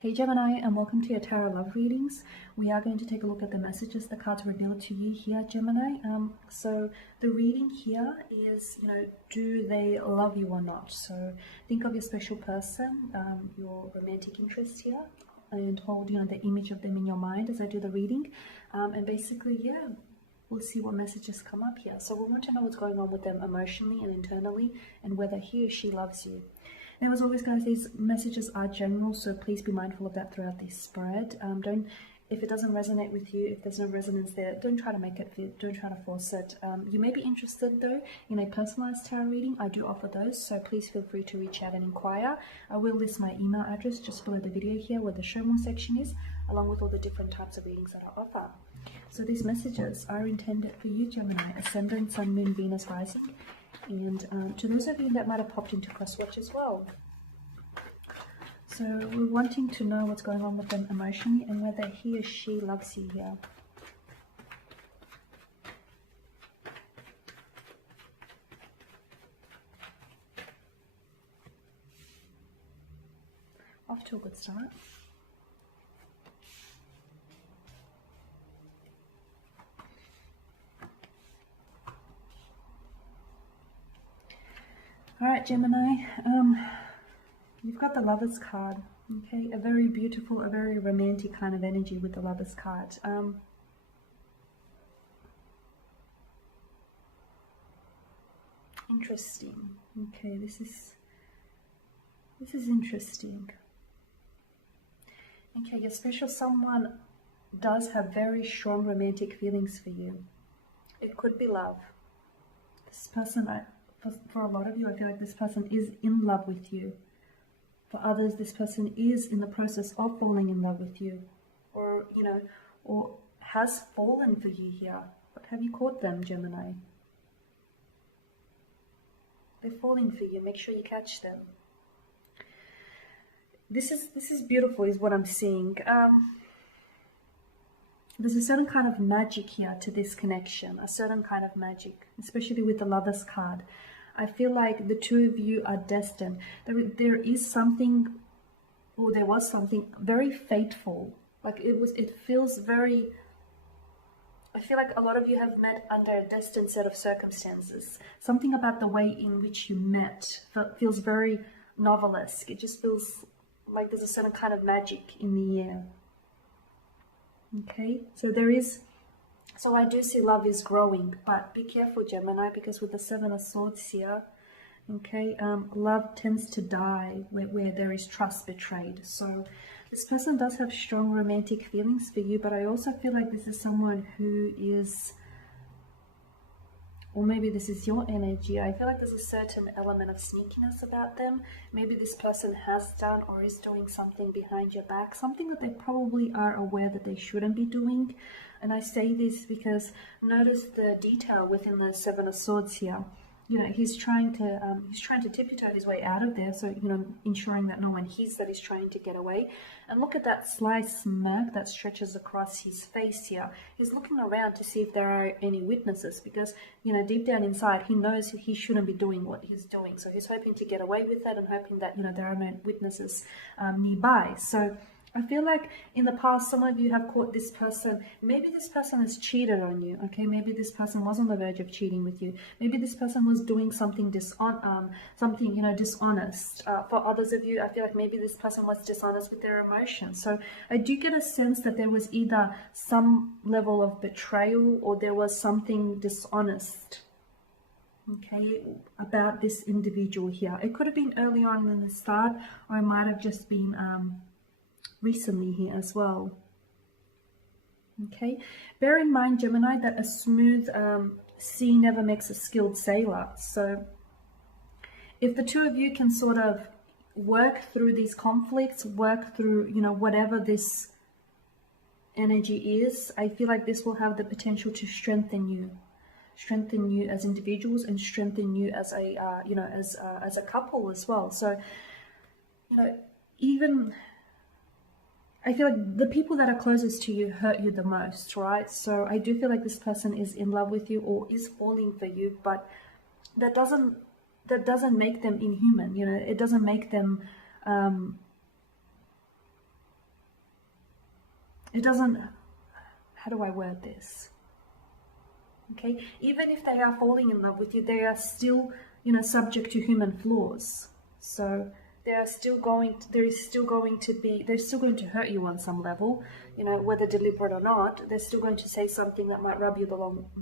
Hey Gemini, and welcome to your Tarot Love Readings. We are going to take a look at the messages the cards reveal to you here, Gemini. So the reading here is, do they love you or not? So think of your special person, your romantic interest here, and hold, the image of them in your mind as I do the reading. And basically, yeah, we'll see what messages come up here. So we want to know what's going on with them emotionally and internally, and whether he or she loves you. Now, as always, guys, these messages are general, so please be mindful of that throughout this spread. If it doesn't resonate with you, if there's no resonance there, don't try to make it fit, don't try to force it. You may be interested, though, in a personalized tarot reading. I do offer those, so please feel free to reach out and inquire. I will list my email address just below the video here where the show more section is, along with all the different types of readings that I offer. So these messages are intended for you, Gemini, Ascendant, Sun, Moon, Venus, Rising, and to those of you that might have popped into Crosswatch as well. So we're wanting to know what's going on with them emotionally and whether he or she loves you here. Off to a good start. Alright, Gemini, you've got the Lovers card, okay? A very beautiful, a very romantic kind of energy with the Lovers card. Interesting. Okay, this is interesting. Okay, your special someone does have very strong romantic feelings for you. It could be love. This person, for a lot of you, I feel like this person is in love with you. For others, this person is in the process of falling in love with you, or or has fallen for you here. But have you caught them, Gemini? They're falling for you. Make sure you catch them. This is beautiful, is what I'm seeing. There's a certain kind of magic here to this connection, a certain kind of magic, especially with the Lovers card. I feel like the two of you are destined. There is something, or there was something very fateful. Like it feels very, I feel like a lot of you have met under a destined set of circumstances. Something about the way in which you met feels very novelesque. It just feels like there's a certain kind of magic in the air. Okay, so I do see love is growing, but be careful, Gemini, because with the Seven of Swords here, okay, love tends to die where there is trust betrayed. So this person does have strong romantic feelings for you, but I also feel like this is someone who is, or maybe this is your energy. I feel like there's a certain element of sneakiness about them. Maybe this person has done or is doing something behind your back, something that they probably are aware that they shouldn't be doing. And I say this because notice the detail within the Seven of Swords here. He's trying to tiptoe his way out of there, so ensuring that no one hears that he's trying to get away. And look at that sly smirk that stretches across his face here. He's looking around to see if there are any witnesses, because deep down inside he knows he shouldn't be doing what he's doing. So he's hoping to get away with that and hoping that there are no witnesses nearby. So I feel like in the past, some of you have caught this person. Maybe this person has cheated on you, okay? Maybe this person was on the verge of cheating with you. Maybe this person was doing something dishonest. For others of you, I feel like maybe this person was dishonest with their emotions. So I do get a sense that there was either some level of betrayal or there was something dishonest, okay, about this individual here. It could have been early on in the start, or it might have just been recently here as well. Okay, bear in mind, Gemini, that a smooth sea never makes a skilled sailor. So if the two of you can sort of work through these conflicts, work through whatever this energy is, I feel like this will have the potential to strengthen you as individuals, and strengthen you as a as a couple as well. So even I feel like the people that are closest to you hurt you the most, right? So I do feel like this person is in love with you or is falling for you, but that doesn't make them inhuman. It doesn't make them it doesn't, how do I word this? Okay, even if they are falling in love with you, they are still, you know, subject to human flaws. So they're still going to hurt you on some level, you know, whether deliberate or not. They're still going to say something that might rub you the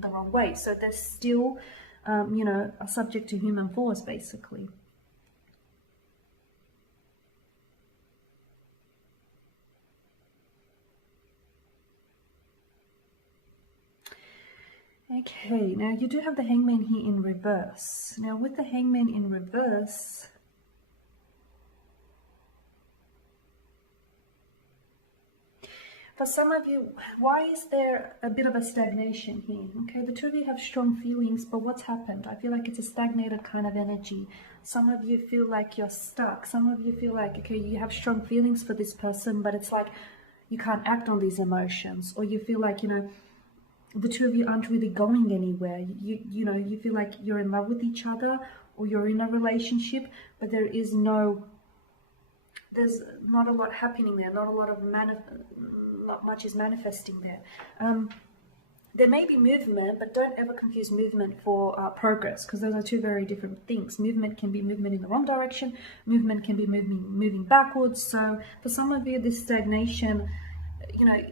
wrong way. So they're still, you know, are subject to human flaws, basically. Okay, now you do have the Hangman here in reverse. Now with the Hangman in reverse, for some of you, why is there a bit of a stagnation here? Okay, the two of you have strong feelings, but what's happened? I feel like it's a stagnated kind of energy. Some of you feel like you're stuck. Some of you feel like, okay, you have strong feelings for this person, but it's like you can't act on these emotions. Or you feel like, you know, the two of you aren't really going anywhere. You know, you feel like you're in love with each other or you're in a relationship, but there's not a lot happening there. Not much is manifesting there. There may be movement, but don't ever confuse movement for progress, because those are two very different things. Movement can be movement in the wrong direction. Movement can be moving backwards. So for some of you, this stagnation, you know,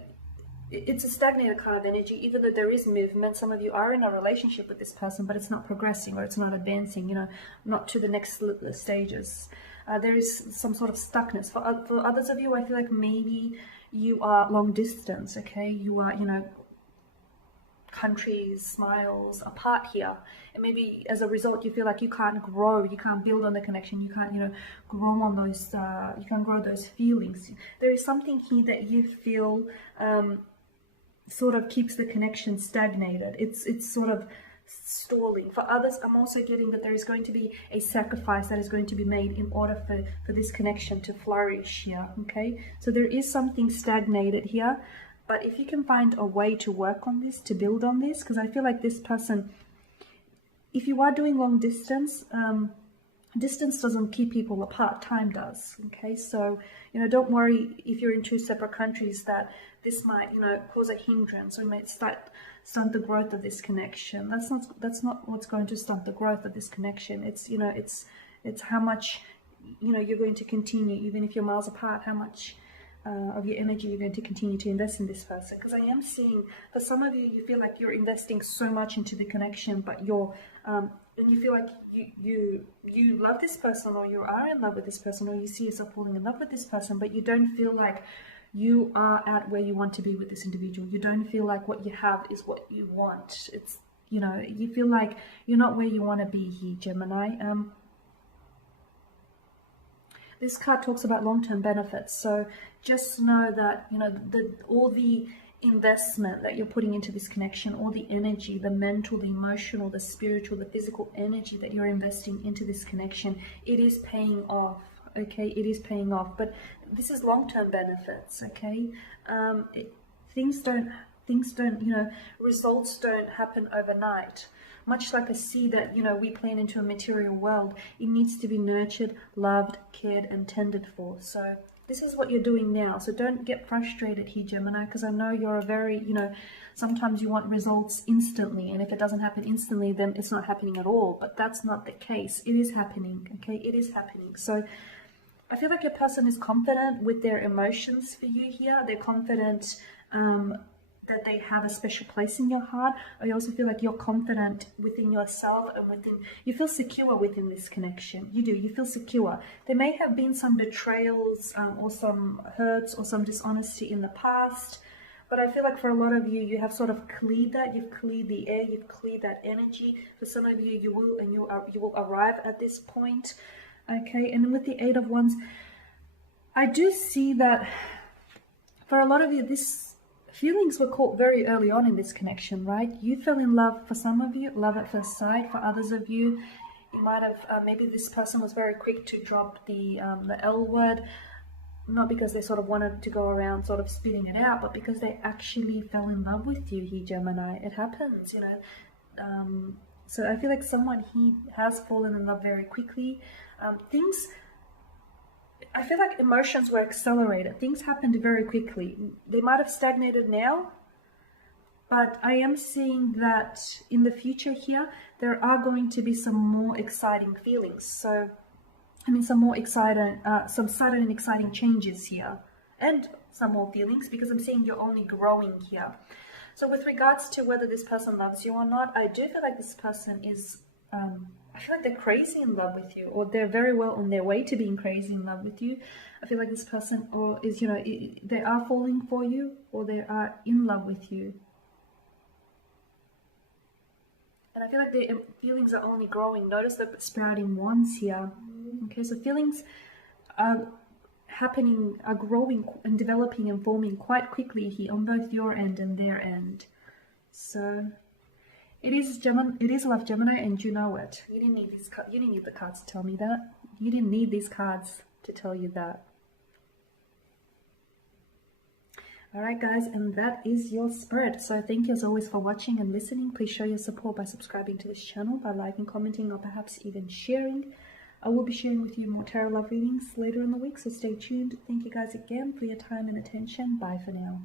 it's a stagnated kind of energy. Even though there is movement, some of you are in a relationship with this person, but it's not progressing or it's not advancing, you know, not to the next stages. There is some sort of stuckness. For others of you, I feel like maybe you are long distance, okay? You are, you know, countries, miles apart here. And maybe as a result, you feel like you can't grow, you can't build on the connection, you can't, you know, grow on those, you can't grow those feelings. There is something here that you feel sort of keeps the connection stagnated. It's sort of stalling. For others, I'm also getting that there is going to be a sacrifice that is going to be made in order for this connection to flourish here, okay? So there is something stagnated here, but if you can find a way to work on this, to build on this, because I feel like this person, if you are doing long distance, distance doesn't keep people apart, time does, okay? So, you know, don't worry if you're in two separate countries that this might, you know, cause a hindrance or it might stunt the growth of this connection. That's not what's going to stunt the growth of this connection. It's, you know, it's how much, you know, you're going to continue, even if you're miles apart, how much of your energy you're going to continue to invest in this person. Because I am seeing, for some of you, you feel like you're investing so much into the connection, but you're and you feel like you love this person, or you are in love with this person, or you see yourself falling in love with this person, but you don't feel like you are at where you want to be with this individual. You don't feel like what you have is what you want. It's, you know, you feel like you're not where you want to be here, Gemini. This card talks about long-term benefits, so just know that, you know, all the investment that you're putting into this connection, all the energy, the mental, the emotional, the spiritual, the physical energy that you're investing into this connection, it is paying off, okay? It is paying off, but this is long-term benefits, okay? Things don't, you know, results don't happen overnight. Much like a seed that, you know, we plant into a material world, it needs to be nurtured, loved, cared, and tended for. So this is what you're doing now. So don't get frustrated here, Gemini, because I know you're a very, you know, sometimes you want results instantly, and if it doesn't happen instantly, then it's not happening at all. But that's not the case. It is happening, okay? It is happening. So I feel like your person is confident with their emotions for you here. They're confident that they have a special place in your heart. I also feel like you're confident within yourself and you feel secure within this connection. You do, you feel secure. There may have been some betrayals or some hurts or some dishonesty in the past, but I feel like for a lot of you, you have sort of cleared that. You've cleared the air, you've cleared that energy. For some of you, you will arrive at this point. Okay, and then with the Eight of Wands, I do see that for a lot of you, this feelings were caught very early on in this connection, right? You fell in love, for some of you, love at first sight. For others of you, you might have, maybe this person was very quick to drop the L word, not because they sort of wanted to go around sort of spitting it out, but because they actually fell in love with you here, Gemini. It happens, you know. So I feel like someone he has fallen in love very quickly. Things, I feel like emotions were accelerated. Things happened very quickly. They might have stagnated now, but I am seeing that in the future here, there are going to be some more exciting feelings. So, I mean, some more exciting, some sudden and exciting changes here, and some more feelings, because I'm seeing you're only growing here. So with regards to whether this person loves you or not, I do feel like this person is, I feel like they're crazy in love with you, or they're very well on their way to being crazy in love with you. I feel like this person or is, you know, they are falling for you, or they are in love with you. And I feel like the feelings are only growing. Notice the sprouting wands here. Okay, so feelings are happening, are growing and developing and forming quite quickly here on both your end and their end. So it is Gemini, it is love, Gemini, and you know it. You didn't need these cards. You didn't need the cards to tell me that. You didn't need these cards to tell you that. Alright guys, and that is your spread. So thank you as always for watching and listening. Please show your support by subscribing to this channel, by liking, commenting, or perhaps even sharing. I will be sharing with you more tarot love readings later in the week, so stay tuned. Thank you guys again for your time and attention. Bye for now.